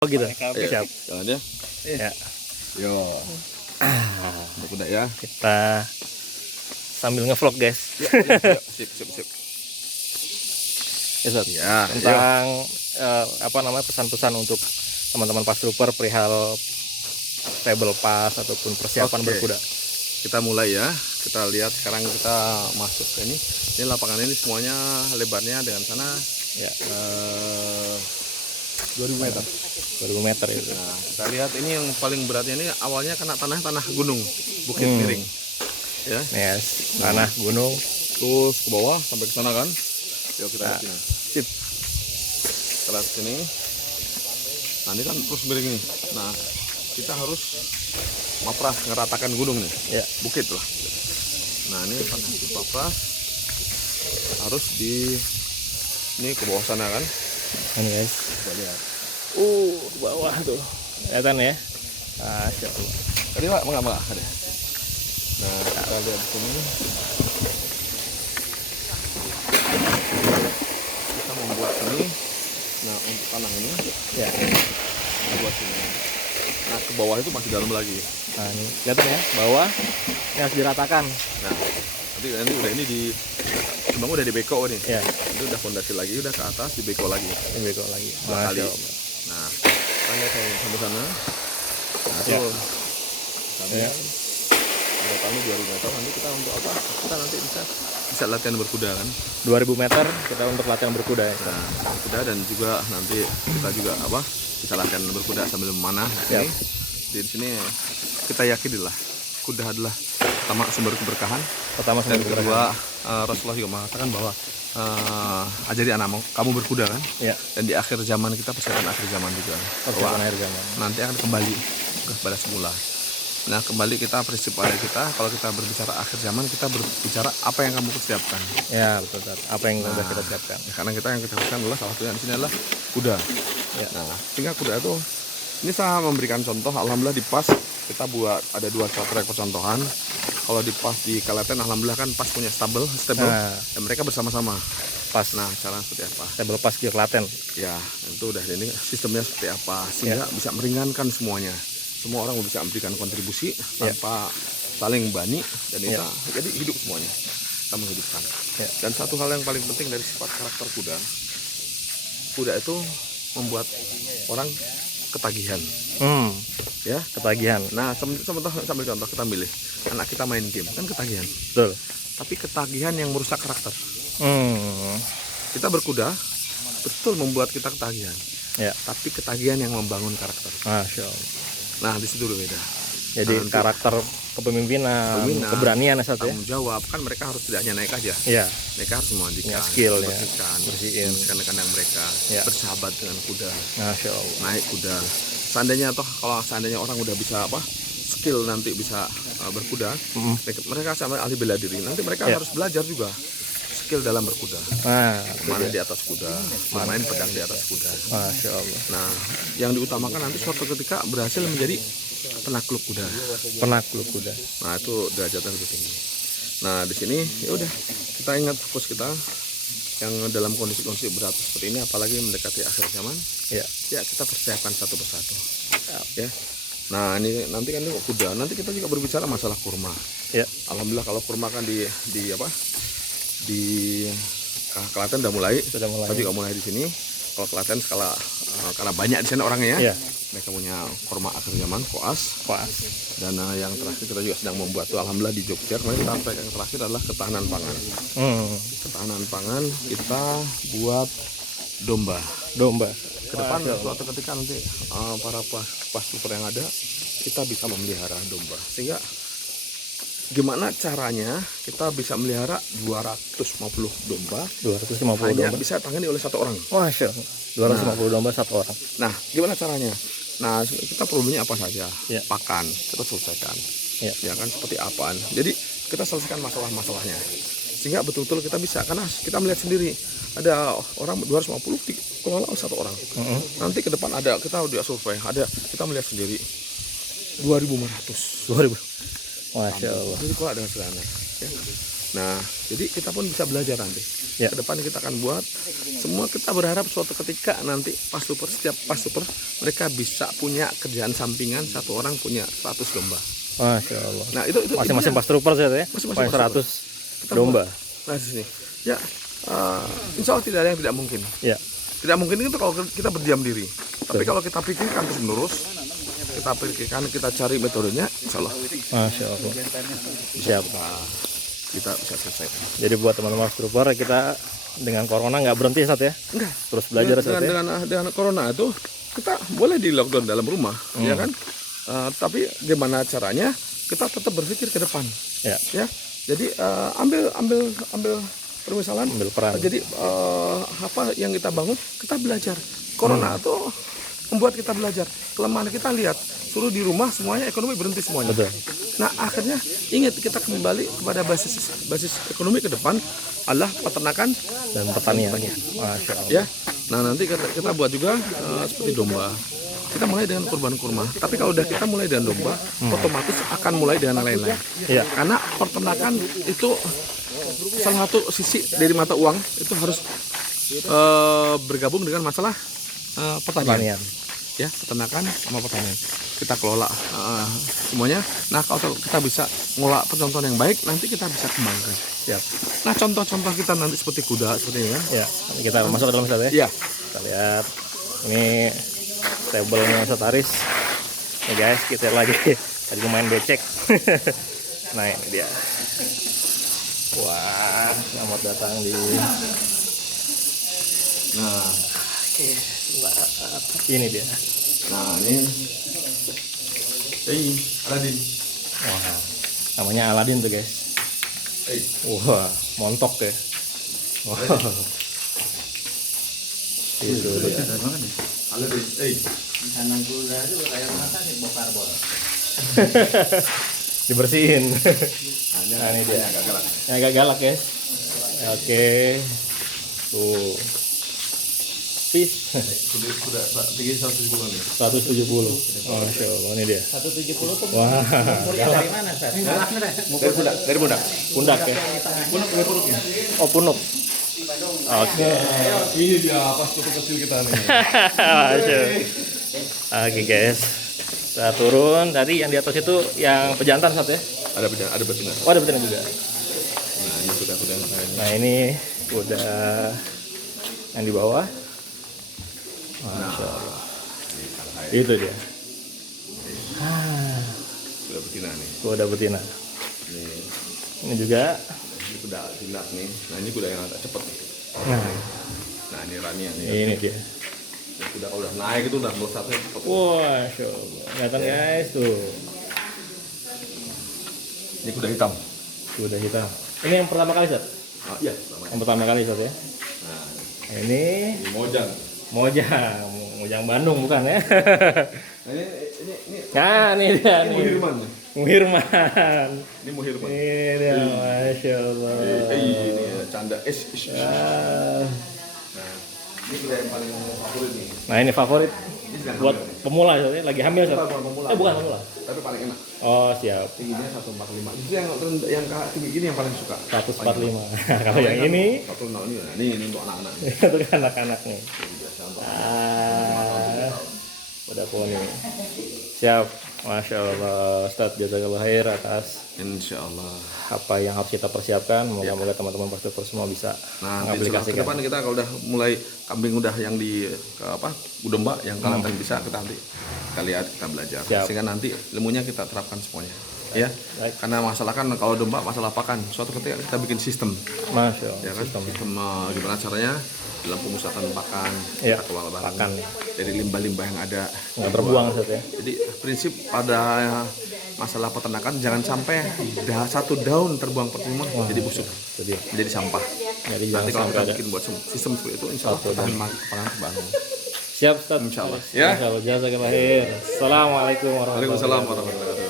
Oh gitu. Iya. Siap. Jalan ya. Ya. Yo. Udah ya. Kita sambil ngevlog, guys. Ya, sip. Ya, Sob. Ya, Tentang pesan-pesan untuk teman-teman pas trooper perihal table pass ataupun persiapan Oke. berkuda. Kita mulai ya. Kita lihat sekarang kita masuk ke ini. Ini lapangan ini semuanya lebarnya dengan sana Ya, 2000 meter. 2000 meter itu. Nah, kita lihat ini yang paling beratnya ini awalnya kena tanah gunung, bukit miring. Ya, Yes, tanah gunung. terus ke bawah sampai ke sana kan. Yuk kita lihat sini. Sip. Kita lihat sini. Nah, ini kan terus miring nih. Nah, kita harus mapras ngeratakan gunung nih. Ya. Bukit lah. Nah, ini pas mapras harus di ini ke bawah sana kan. Ini, guys. Coba lihat. Ke bawah tuh. Kelihatan ya? Masya Allah. Tadi Pak, enggak ada. Nah, kita lihat di sini. Kita membuat ini. Nah, untuk tanah ini Ya. kita buat sini. Nah, ke bawah itu masih dalam lagi. Nah, ini kelihatan ya, bawah ini harus diratakan. Nah, nanti udah ini di Bang udah di beko nih. Ya, Itu udah fondasi lagi, udah ke atas di beko lagi. ini beko lagi. Dua kali. Masya Allah. Nah, kita lihat sampai sana. Nah, itu Ya. kami Ya. udah kami 2000 meter. Nanti kita untuk apa? Kita nanti bisa latihan berkuda kan. 2000 meter kita untuk latihan berkuda ya. Nah, berkuda dan juga nanti kita juga apa? Bisa latihan berkuda sambil memanah. Ya. Ini di sini kita yakin lah kuda adalah pertama sumber keberkahan. Pertama Dan sambil kedua Rasulullah juga mengatakan bahwa ajari anakmu kamu berkuda kan. Ya, Dan di akhir zaman kita persiapan akhir zaman juga. persiapan akhir zaman. Nanti akan kembali kepada semula. Nah, kembali kita prinsip pada kita kalau kita berbicara akhir zaman kita berbicara apa yang kamu persiapkan. Ya, betul, betul. Apa yang sudah kita siapkan? Ya, karena kita yang kita persiapkan adalah salah satunya di sini adalah kuda. Ya. Nah, sehingga kuda itu ini saya memberikan contoh. Alhamdulillah di pas kita buat ada 2 track percontohan. Kalau di pas di Kalaten alhamdulillah kan pas punya stable Nah, dan mereka bersama-sama. pas Nah, cara seperti apa? table pass di Klaten. Ya, itu udah ini sistemnya seperti apa sehingga bisa meringankan semuanya. Semua orang bisa memberikan kontribusi tanpa saling bani dan kita jadi hidup semuanya. Kita menghidupkan. Ya. Dan satu hal yang paling penting dari sifat karakter kuda. Kuda itu membuat orang ketagihan, ya. Ketagihan. Nah, sambil contoh kita milih anak kita main game kan ketagihan. Betul. Tapi ketagihan yang merusak karakter. Kita berkuda betul membuat kita ketagihan. Ya. Tapi ketagihan yang membangun karakter. Masya Allah. Nah, di situ beda. Jadi Nah, karakter kepemimpinan, keberanian ya, satu ya. Tanggung jawab kan mereka harus tidak hanya naik aja. Iya. Mereka harus memandikan, Ya, skill ya. bersihin kandang-kandang mereka, Ya. bersahabat dengan kuda, Masya Allah. naik kuda. Kalau seandainya orang udah bisa skill nanti bisa berkuda, mereka sampai ahli bela diri. Nanti mereka harus belajar juga skill dalam berkuda. Nah, Mana di atas kuda, bermain pedang di atas kuda. Masya Allah. Nah, yang diutamakan nanti suatu ketika berhasil menjadi penakluk kuda. Penakluk kuda. Nah, itu derajatnya lebih tinggi. Nah, di sini ya udah kita ingat fokus kita yang dalam kondisi-kondisi berat seperti ini, apalagi mendekati akhir zaman. Ya. Ya, kita persiapkan satu persatu. Ya. Nah, ini nanti kan ini kuda. Nanti kita juga berbicara masalah kurma. Ya. Alhamdulillah kalau kurma kan di Klaten udah mulai. Sudah mulai. Saya juga mulai di sini. Kalau Klaten karena banyak di sana orangnya ya. Ya. Mereka punya kurma akhir zaman koas. Pas. Dan yang terakhir kita juga sedang membuat tuh alhamdulillah di Jogja. Kemarin kita sampaikan yang terakhir adalah ketahanan pangan. Ketahanan pangan kita buat domba. Domba. Ke depan suatu ketika nanti para pas super yang ada kita bisa memelihara domba. Sehingga gimana caranya kita bisa melihara 250 domba 250 hanya domba. bisa tangani oleh satu orang. Masya Allah. 250 domba satu orang. Nah, gimana caranya? Nah, kita problemnya apa saja? Ya. Pakan, kita selesaikan. Ya. Ya kan, seperti apaan. Jadi, kita selesaikan masalah-masalahnya. Sehingga betul-betul kita bisa, karena kita melihat sendiri, ada orang 250 dikelola oleh satu orang. Nanti ke depan ada, kita udah survei, kita melihat sendiri 2.500. 2000. Masya Allah. Jadi dikelola dengan sederhana. Ya. Nah, jadi kita pun bisa belajar nanti. Ya. Ke depan kita akan buat semua. Kita berharap suatu ketika nanti setiap pasuper mereka bisa punya kerjaan sampingan, satu orang punya 100 domba. Masya Allah. Nah, itu Masing-masing pas trooper ya, Masing-masing punya pas 100 Kita domba. buat. Nah, di sini. Ya, insya Allah tidak ada yang tidak mungkin. Ya. Tidak mungkin itu kalau kita berdiam diri. Tapi kalau kita pikirkan terus menerus, kita pikirkan, kita cari metodenya, insya Allah Masya Allah. Siap. kita bisa selesaikan. Jadi buat teman-teman trooper, kita dengan corona nggak berhenti Ustaz ya? Enggak. Terus belajar Ustaz ya? Dengan corona itu kita boleh di lockdown dalam rumah, ya kan? Tapi gimana caranya? Kita tetap berpikir ke depan, Ya. ya. Jadi ambil permisalan. Ambil peran. Jadi apa yang kita bangun, kita belajar. Corona itu membuat kita belajar. Kelemahan kita lihat, suruh di rumah semuanya ekonomi berhenti semuanya. Betul. Nah, akhirnya ingat kita kembali kepada basis ekonomi ke depan adalah peternakan Dan pertanian. Masya Allah. ya. Nah, nanti kita buat juga seperti domba. Kita mulai dengan kurban kurma. Tapi kalau udah kita mulai dengan domba, otomatis akan mulai dengan lain-lain. Iya. Karena peternakan itu salah satu sisi dari mata uang itu harus bergabung dengan masalah pertanian. Pertanian. Ya, peternakan sama pertanian. Kita kelola semuanya. Nah, kalau kita bisa ngelola pencontohan yang baik, nanti kita bisa kembangkan. Siap. Nah, contoh-contoh kita nanti seperti kuda seperti ini kan. Ya. Kita masuk ke dalam Ustaz ya? Iya. Kita lihat. Ini tablenya Ustaz Aris. Nih guys, kita lihat lagi. Tadi main becek. Nah ini dia. Wah, selamat datang di. Nah, Ini dia. nah ini. Aladin. Wah, namanya Aladin tuh guys. Wah, montok ya. Wah. Itu dia. Aladin. Dibersihin. Nah ini dia. Yang agak galak guys. Oke. Tuh. Peace. Sudah tinggi 170 nih. 170. Masya Allah, ini dia. 170 tuh Wah, galak. dari mana, Sat? Dari pundak. Pundak ya. Punuknya. Oh, punuk. Oke. Ini dia pas kecil kita nih. Masya Allah. Oke guys. Kita turun. Tadi yang di atas itu yang pejantan Sat ya? Ada betina. Oh, ada betina juga. Nah, ini kuda lainnya. Nah ini udah yang di bawah. Masya Allah. Itu dia. Kuda betina nih. Kuda betina. Nih, Ini juga. ini kuda jinak nih. Nah, ini kuda yang agak cepet nih. Nah, Nah, ini rania nih. ini dia. Ini kuda kalau udah naik itu udah melesatnya cepet. Wah, Masya Allah. Kelihatan guys tuh. Ini kuda hitam. Kuda hitam. Ini yang pertama kali Sat? Iya, namanya. Yang pertama kali Sat ya? Nah, Ini ini mojang. Mojang Bandung bukan ya? Nah, ini Nah, ini dia nih. Muhirman. Muhirman. Ini Muhirman. Ini dia, Masya Allah. Ini ya, canda. Ah. Nah, ini kuda yang paling favorit nih. Nah ini favorit Ini sedang buat hamil nih. pemula Sat, lagi hamil Sat? Bukan pemula. Bukan pemula. Tapi paling enak. Oh siap. Tingginya 145. Itu yang tinggi gini yang paling suka. 145. Kalau yang ini 106 ini untuk anak-anak. itu kan anak-anak nih. Biasa untuk Udah poni. Siap. Masya Allah. Ustaz jazakallah khair atas Insya Allah. apa yang harus kita persiapkan. Moga-moga teman-teman pastor semua bisa Nah, nanti ke mengaplikasikan. depan kita kalau udah mulai kambing udah yang di domba yang kalian bisa kita nanti kita lihat kita belajar Siap. sehingga nanti ilmunya kita terapkan semuanya ya. Baik. Karena masalah kan kalau domba masalah pakan suatu ketika kita bikin sistem Masya Allah. ya kan sistem gimana caranya dalam pemusatan pakan Iya, kita kelola bareng pakan. dari limbah-limbah yang ada Nggak terbuang Ustaz ya. jadi prinsip pada masalah peternakan jangan sampai satu daun terbuang percuma jadi busuk Itu dia. menjadi sampah. Jadi jangan Nanti kalau sampai kita ada. bikin buat sistem seperti itu, insya Allah tahan pangan terbangun. Siap Ustaz. Insya Allah. Ya. Masya Allah. Jazakallah khair. Assalamualaikum warahmatullahi Waalaikumsalam wabarakatuh. warahmatullahi wabarakatuh.